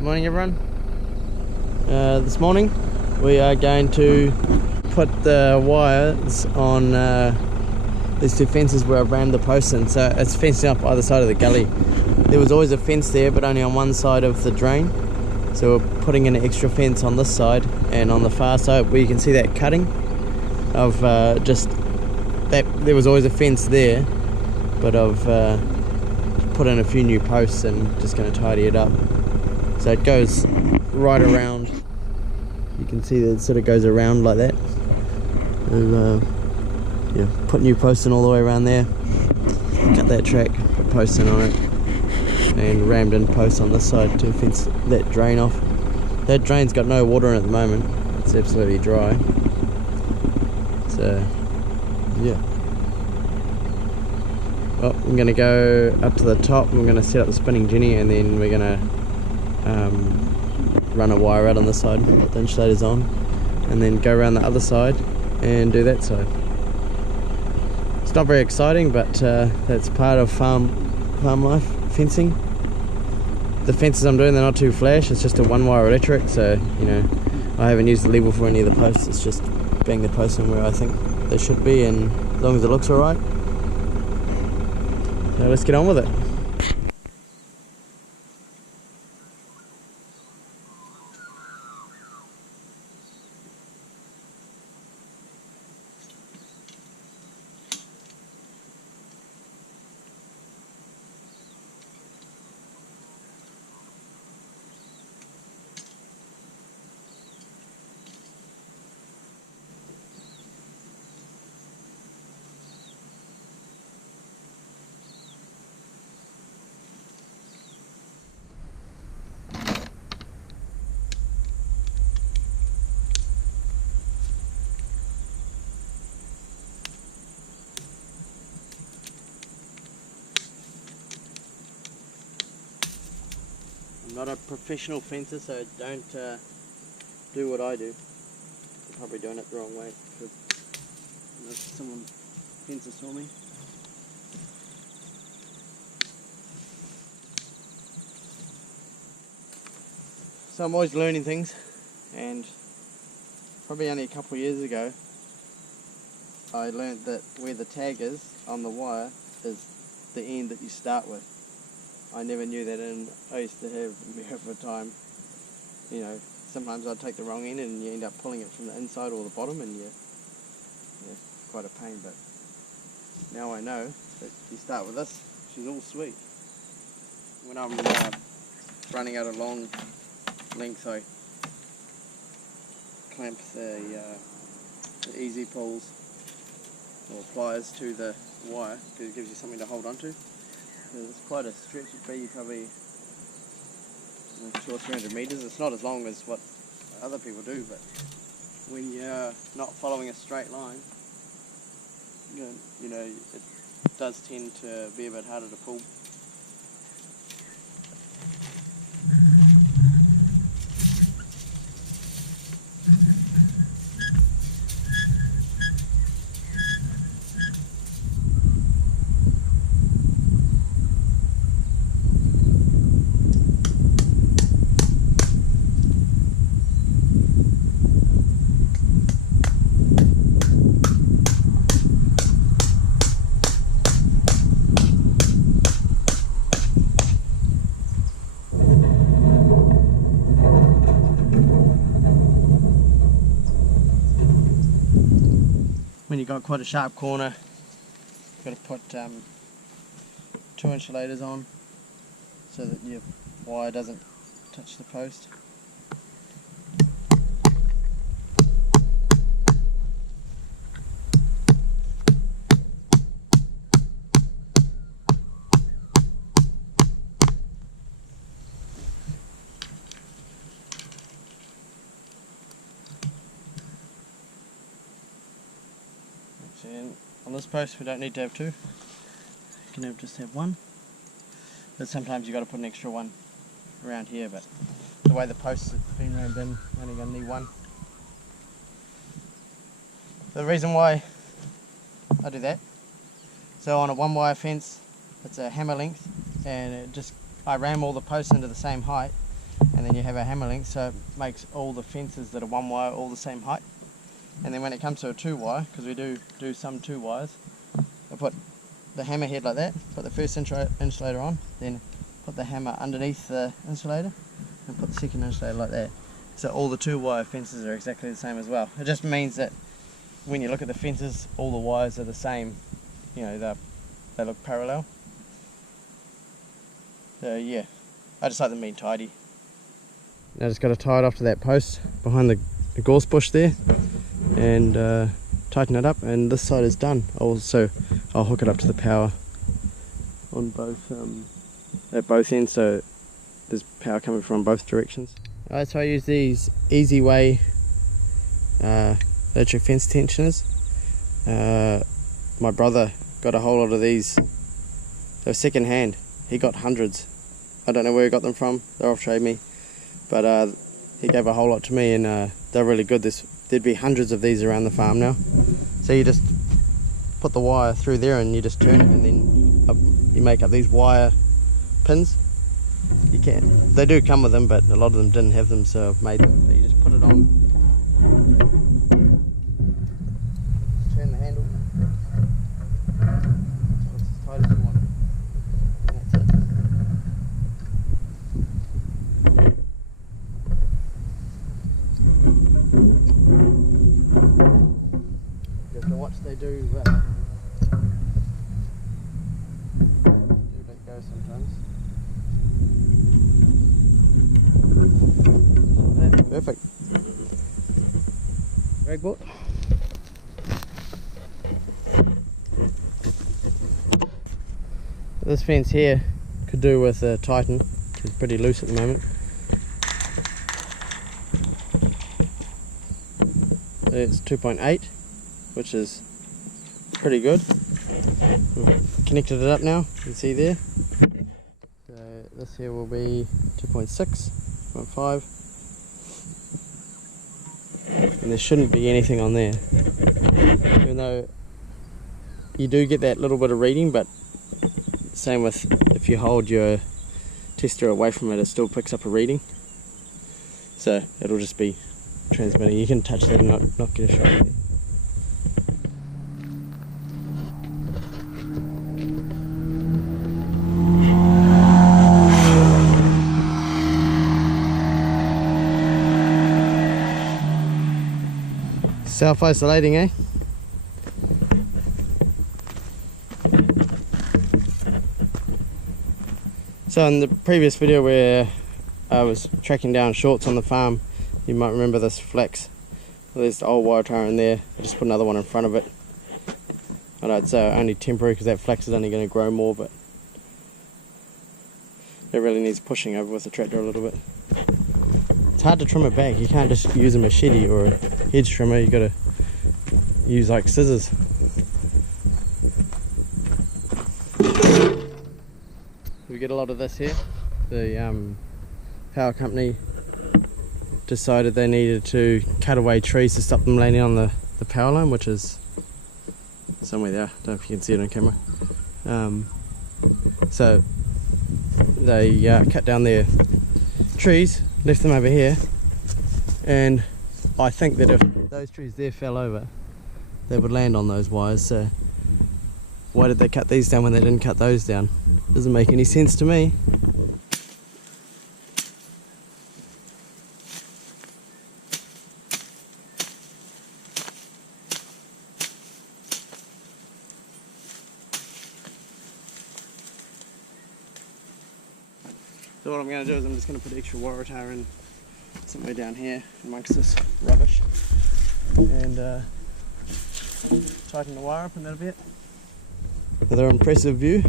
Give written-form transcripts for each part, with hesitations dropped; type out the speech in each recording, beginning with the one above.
Morning everyone. This morning we are going to put the wires on these two fences where I've rammed the posts in. So it's fencing up either side of the gully. There was always a fence there, but only on one side of the drain. So we're putting in an extra fence on this side, and on the far side where you can see that cutting of just that there was always a fence there, but I've put in a few new posts and just going to tidy it up. So it goes right around. You can see that it sort of goes around like that. And, yeah, put new posts in all the way around there. Cut that track, put posts in on it, and rammed in posts on this side to fence that drain off. That drain's got no water in it at the moment. It's absolutely dry. So, yeah. Well, I'm going to go up to the top. I'm going to set up the spinning jenny, and then we're going to run a wire out on this side, put the insulators on, and then go around the other side and do that side. It's not very exciting, but that's part of farm life, fencing. The fences I'm doing, they're not too flash. It's just a one wire electric, so you know I haven't used the level for any of the posts. It's just bang the posts in where I think they should be, and as long as it looks alright. So let's get on with it. I'm not a professional fencer, so don't do what I do. I'm probably doing it the wrong way. Unless someone fences for me. So I'm always learning things, and probably only a couple of years ago I learned that where the tag is on the wire is the end that you start with. I never knew that, and I used to have half the time, you know, sometimes I'd take the wrong end and you end up pulling it from the inside or the bottom, and yeah, quite a pain. But now I know that you start with this, she's all sweet. When I'm running out a long length, I clamp the easy pulls or pliers to the wire, because it gives you something to hold on to. It's quite a stretch. It'd be probably 200 or 300 meters. It's not as long as what other people do, but when you're not following a straight line, you know, it does tend to be a bit harder to pull. When you've got quite a sharp corner, you've got to put 2 insulators on so that your wire doesn't touch the post. And on this post we don't need to have 2, you can just have 1, but sometimes you've got to put an extra one around here, but the way the posts have been rammed in, you're only going to need 1. The reason why I do that, so on a 1 wire fence it's a hammer length, and I ram all the posts into the same height, and then you have a hammer length, so it makes all the fences that are one wire all the same height. And then when it comes to a 2-wire, because we do some 2 wires, I put the hammer head like that, put the first insulator on, then put the hammer underneath the insulator, and put the second insulator like that. So all the 2-wire fences are exactly the same as well. It just means that when you look at the fences, all the wires are the same. You know, they look parallel. So yeah, I just like them being tidy. Now just got to tie it off to that post behind the gorse bush there, and tighten it up, and this side is done. I'll hook it up to the power on both at both ends, so there's power coming from both directions. Alright, so I use these Easy Way electric fence tensioners. My brother got a whole lot of these. They're second hand. He got hundreds. I don't know where he got them from. They're off trade me, but he gave a whole lot to me, and they're really good. There'd be hundreds of these around the farm now. So you just put the wire through there and you just turn it, and then you make up these wire pins. They do come with them, but a lot of them didn't have them, so I've made them. But you just put it on, turn the handle, so it's as tight as you want it, and that's it. You have to watch they do let go sometimes. Perfect. Drag boat. This fence here could do with a Titan. It's pretty loose at the moment. It's 2.8, which is pretty good. We've connected it up now, you can see there. So this here will be 2.6, 2.5. And there shouldn't be anything on there, even though you do get that little bit of reading, but same with if you hold your tester away from it, it still picks up a reading, so it'll just be transmitting. You can touch that and not get a shock there. Self-isolating, eh? So in the previous video where I was tracking down shorts on the farm, you might remember this flex. Well, there's the old wire tire in there. I just put another one in front of it. I know it's only temporary because that flex is only going to grow more, but it really needs pushing over with the tractor a little bit. It's hard to trim it back. You can't just use a machete or a hedge trimmer. You got to use like scissors. We get a lot of this here. The power company decided they needed to cut away trees to stop them landing on the power line, which is somewhere there. I don't know if you can see it on camera. So they cut down their trees, left them over here, and I think that if those trees there fell over, they would land on those wires. So why did they cut these down when they didn't cut those down? Doesn't make any sense to me. So what I'm going to do is I'm just going to put extra wire tire in somewhere down here amongst this rubbish, and tighten the wire up, and that'll be it. Another impressive view.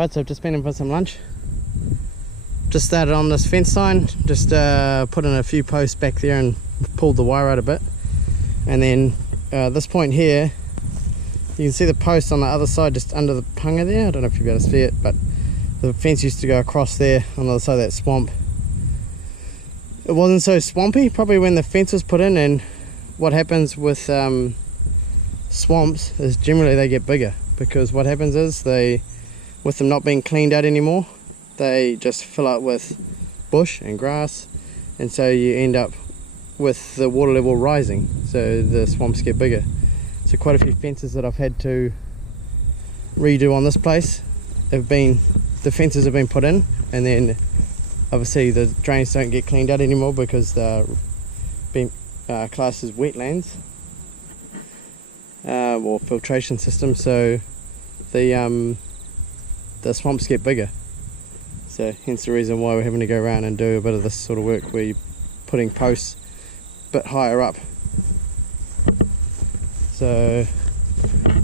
Right, so I've just been in for some lunch. Just started on this fence line, just put in a few posts back there and pulled the wire out a bit. And then this point here, you can see the post on the other side just under the punga there. I don't know if you'll be able to see it, but the fence used to go across there on the other side of that swamp. It wasn't so swampy probably when the fence was put in, and what happens with swamps is generally they get bigger, because what happens is with them not being cleaned out anymore, they just fill up with bush and grass, and so you end up with the water level rising, so the swamps get bigger. So quite a few fences that I've had to redo on this place the fences have been put in, and then obviously the drains don't get cleaned out anymore because they're being classed as wetlands or filtration system, so the swamps get bigger. So hence the reason why we're having to go around and do a bit of this sort of work where you're putting posts a bit higher up. So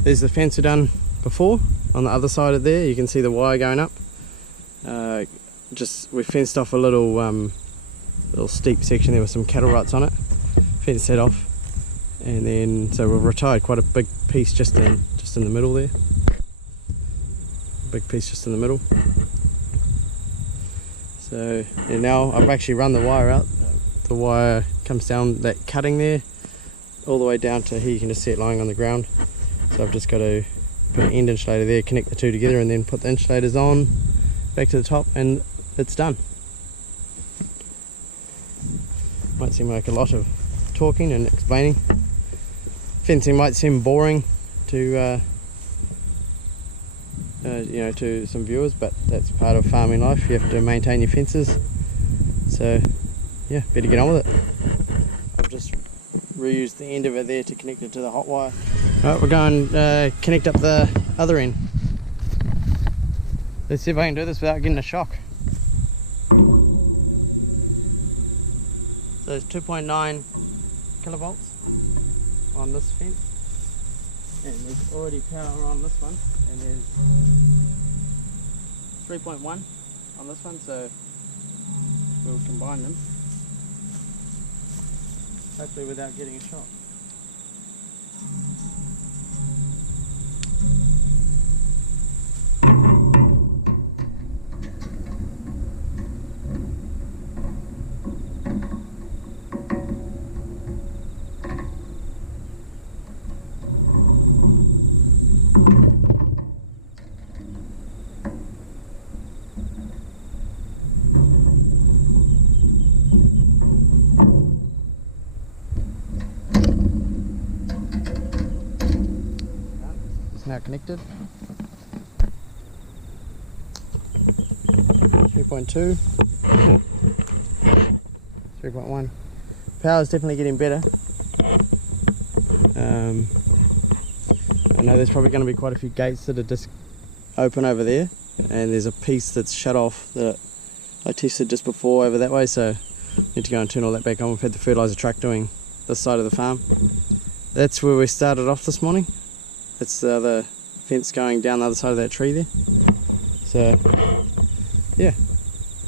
there's the fence we done before. On the other side of there you can see the wire going up. We fenced off a little steep section there with some cattle ruts on it. Fenced that off, and then so we've retired quite a big piece just in the middle there. Big piece just in the middle. So and now I've actually run the wire out. The wire comes down that cutting there all the way down to here. You can just see it lying on the ground. So I've just got to put an end insulator there, connect the two together, and then put the insulators on back to the top, and it's done. Might seem like a lot of talking and explaining. Fencing might seem boring to to some viewers, but that's part of farming life. You have to maintain your fences, so yeah, better get on with it. I've just reused the end of it there to connect it to the hot wire. Alright, we're going to connect up the other end. Let's see if I can do this without getting a shock. So it's 2.9 kilovolts on this fence, and there's already power on this one, and there's 3.1 on this one, so we'll combine them, hopefully without getting a shock. Now connected. 3.2, 3.1. Power is definitely getting better. I know there's probably going to be quite a few gates that are just open over there, and there's a piece that's shut off that I tested just before over that way, so I need to go and turn all that back on. We've had the fertiliser truck doing this side of the farm. That's where we started off this morning. It's the other fence going down the other side of that tree there. So yeah,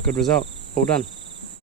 good result, all done.